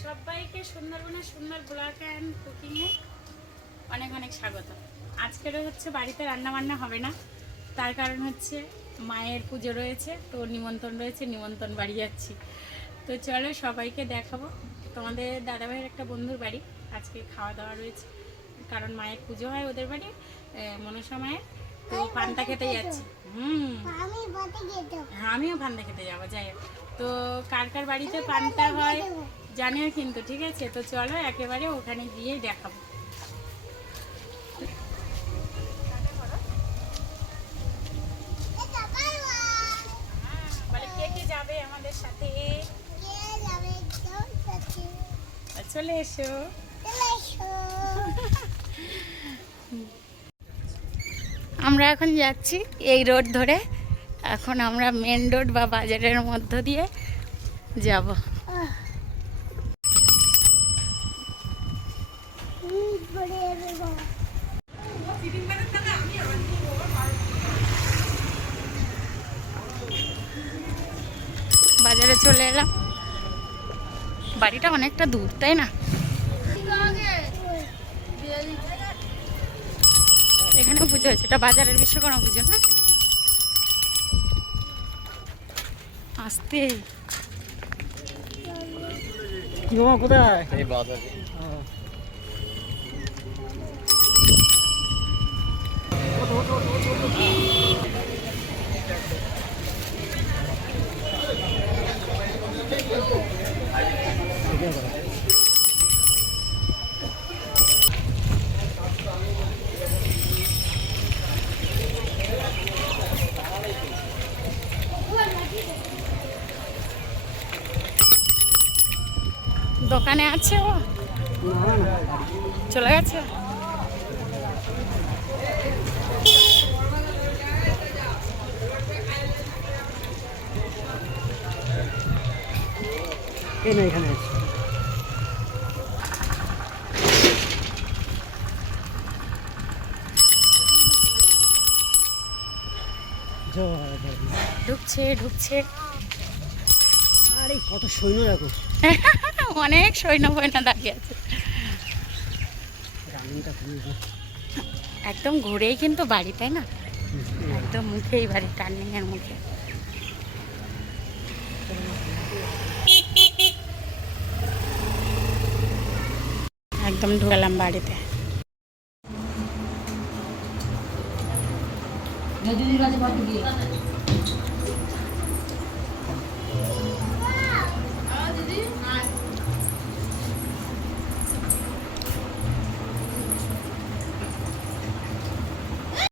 সবাইকে সুন্দরবনের সুন্দর ব্লগ অ্যান্ড কুকিংয়ে অনেক অনেক স্বাগত। আজকেরও হচ্ছে বাড়িতে রান্না বান্না হবে না। তার কারণ হচ্ছে মায়ের পুজো রয়েছে তো নিমন্ত্রণ রয়েছে নিমন্ত্রণ বাড়ি যাচ্ছি তো চলো সবাইকে দেখাবো। তোমাদের দাদাভাইয়ের একটা বন্ধুর বাড়ি আজকে খাওয়া দাওয়া রয়েছে। কারণ মায়ের পুজো হয় ওদের বাড়ি মনসা মায়ের। তো পান্তা খেতে যাচ্ছি। হুম। আমি হ্যাঁ আমিও পান্তা খেতে যাব যাই হোক। তো কার কার বাড়িতে পান্তা হয়? জানিও কিন্তু, ঠিক আছে? তো চলো একেবারে ওখানে গিয়ে দেখাবো। চলে এসো। আমরা এখন যাচ্ছি এই রোড ধরে। এখন আমরা মেন রোড বা বাজারের মধ্য দিয়ে যাব হুম পড়ে যাবে বাবা বাজারে চলে এলাম। বাড়িটা অনেকটা দূর তাই না? এখানে পুজো হয়েছে এটা বাজারের বিশ্বকর্মা পুজো না? আসতে। কোথায় এই বাজারে দোকানে আছে ও? চলে গেছে? এখানে আছে। ঢুকছে ঢুকছে। আরে কত সৈন্য রাখো অনেক সৈন্য ফৈন্য দাঁড়িয়ে আছে। একদম ঘুরেই কিন্তু বাড়ি তাই না? একদম মুখেই বাড়ি টার্নিং এর মুখে। একদম ঢুকালাম বাড়িতে গিয়ে।